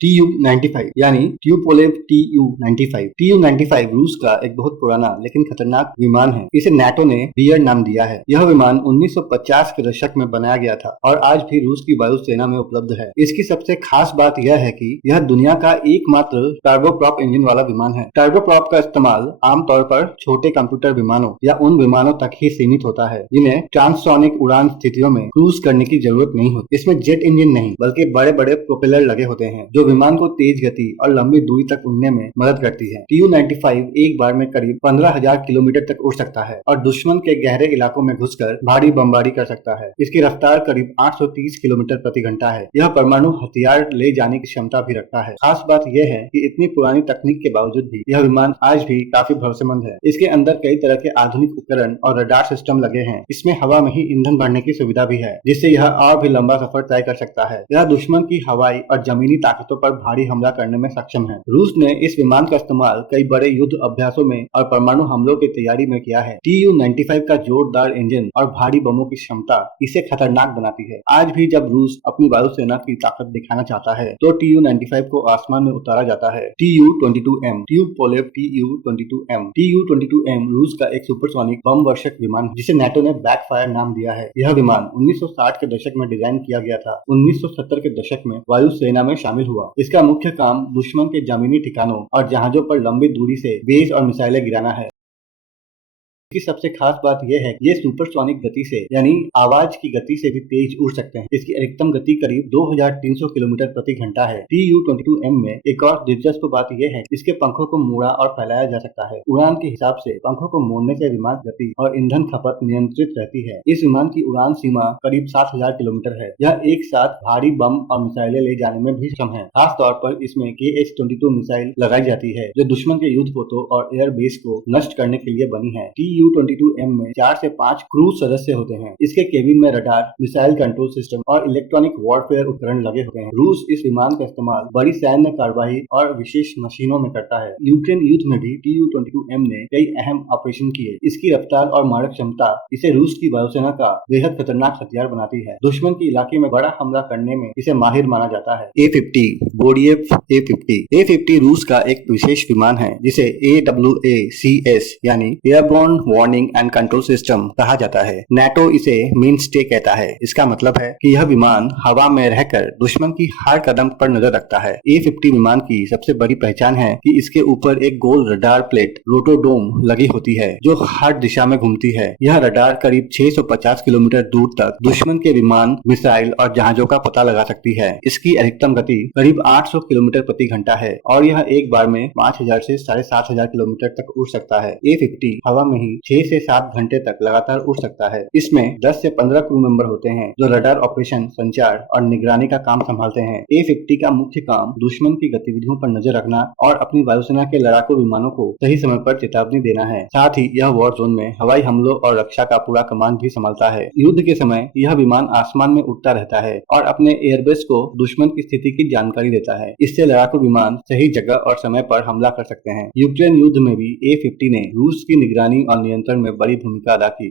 TU-95 यानी ट्यूपोलेव TU-95। TU-95 रूस का एक बहुत पुराना लेकिन खतरनाक विमान है। इसे नाटो ने बियर नाम दिया है। यह विमान 1950 के दशक में बनाया गया था और आज भी रूस की वायुसेना में उपलब्ध है। इसकी सबसे खास बात यह है कि यह दुनिया का एकमात्र टर्बोप्रॉप इंजन वाला विमान है। टर्बोप्रॉप का इस्तेमाल आमतौर पर छोटे कंप्यूटर विमानों या उन विमानों तक ही सीमित होता है जिन्हें ट्रांससोनिक उड़ान स्थितियों में क्रूज करने की जरूरत नहीं होती। इसमें जेट इंजन नहीं बल्कि बड़े बड़े प्रोपेलर लगे होते हैं जो विमान को तेज गति और लंबी दूरी तक उड़ने में मदद करती है। TU-95 एक बार में करीब 15,000 किलोमीटर तक उड़ सकता है और दुश्मन के गहरे इलाकों में घुसकर भारी बमबारी कर सकता है। इसकी रफ्तार करीब 830 किलोमीटर प्रति घंटा है। यह परमाणु हथियार ले जाने की क्षमता भी रखता है। खास बात यह है कि इतनी पुरानी तकनीक के बावजूद भी यह विमान आज भी काफी भरोसेमंद है। इसके अंदर कई तरह के आधुनिक उपकरण और रडार सिस्टम लगे हैं। इसमें हवा में ही ईंधन भरने की सुविधा भी है जिससे यह और भी लंबा सफर तय कर सकता है। यह दुश्मन की हवाई और जमीनी ताकतों पर भारी हमला करने में सक्षम है। रूस ने इस विमान का इस्तेमाल कई बड़े युद्ध अभ्यासों में और परमाणु हमलों की तैयारी में किया है। TU-95 का जोरदार इंजन और भारी बमों की क्षमता इसे खतरनाक बनाती है। आज भी जब रूस अपनी वायुसेना की ताकत दिखाना चाहता है तो TU-95 को आसमान में उतारा जाता है। TU-22M ट्यूपोलेव TU-22M TU-22M रूस का एक सुपरसोनिक बम वर्षक विमान है जिसे नाटो ने बैकफायर नाम दिया है। यह विमान 1960 के दशक में डिजाइन किया गया था। 1970 के दशक में वायुसेना में शामिल हुआ। इसका मुख्य काम दुश्मन के जमीनी ठिकानों और जहाजों पर लंबी दूरी से बेस और मिसाइलें गिराना है। इसकी सबसे खास बात यह है कि ये सुपरसोनिक गति से यानी आवाज की गति से भी तेज उड़ सकते हैं। इसकी अधिकतम गति करीब 2300 किलोमीटर प्रति घंटा है। TU-22M में एक और दिलचस्प बात यह है इसके पंखों को मोड़ा और फैलाया जा सकता है। उड़ान के हिसाब से पंखों को मोड़ने से विमान गति और ईंधन खपत नियंत्रित रहती है। इस विमान की उड़ान सीमा करीब 7000 किलोमीटर है। यह एक साथ भारी बम और मिसाइलें ले जाने में भी सक्षम है। खास तौर पर इसमें KH-22 मिसाइल लगाई जाती है जो दुश्मन के युद्ध पोतों और एयर बेस को नष्ट करने के लिए बनी है। TU-22M में 4 से 5 क्रू सदस्य होते हैं। इसके केबिन में रडार, मिसाइल कंट्रोल सिस्टम और इलेक्ट्रॉनिक वॉरफेयर उपकरण लगे होते हैं। रूस इस विमान का इस्तेमाल बड़ी सैन्य कार्यवाही और विशेष मशीनों में करता है। यूक्रेन युद्ध में भी TU-22M ने कई अहम ऑपरेशन किए। इसकी रफ्तार और मारक क्षमता इसे रूस की वायुसेना का बेहद खतरनाक हथियार बनाती है। दुश्मन के इलाके में बड़ा हमला करने में इसे माहिर माना जाता है। A-50 बोरियव A-50 रूस का एक विशेष विमान है जिसे AWACS यानी airborne warning and control system कहा जाता है। नाटो इसे मेनस्टे कहता है। इसका मतलब है कि यह विमान हवा में रहकर दुश्मन की हर कदम पर नजर रखता है। A-50 विमान की सबसे बड़ी पहचान है कि इसके ऊपर एक गोल रडार प्लेट रोटोडोम लगी होती है जो हर दिशा में घूमती है। यह रडार करीब 650 किलोमीटर दूर तक दुश्मन के विमान, मिसाइल और जहाजों का पता लगा सकती है। इसकी अधिकतम गति करीब 800 किलोमीटर प्रति घंटा है और यह एक बार में 5000 से 7500 किलोमीटर तक उड़ सकता है। A-50 हवा में ही 6 से 7 घंटे तक लगातार उड़ सकता है। इसमें 10 से 15 क्रू मेंबर होते हैं जो रडार ऑपरेशन, संचार और निगरानी का काम संभालते हैं। A-50 का मुख्य काम दुश्मन की गतिविधियों पर नजर रखना और अपनी वायुसेना के लड़ाकू विमानों को सही समय पर चेतावनी देना है। साथ ही यह वॉर जोन में हवाई हमलों और रक्षा का पूरा कमान भी संभालता है। युद्ध के समय यह विमान आसमान में उड़ता रहता है और अपने एयरबेस को दुश्मन की स्थिति की जानकारी देता है। इससे लड़ाकू विमान सही जगह और समय पर हमला कर सकते हैं। यूक्रेन युद्ध में भी A-50 ने रूस की निगरानी और नियंत्रण में बड़ी भूमिका अदा की।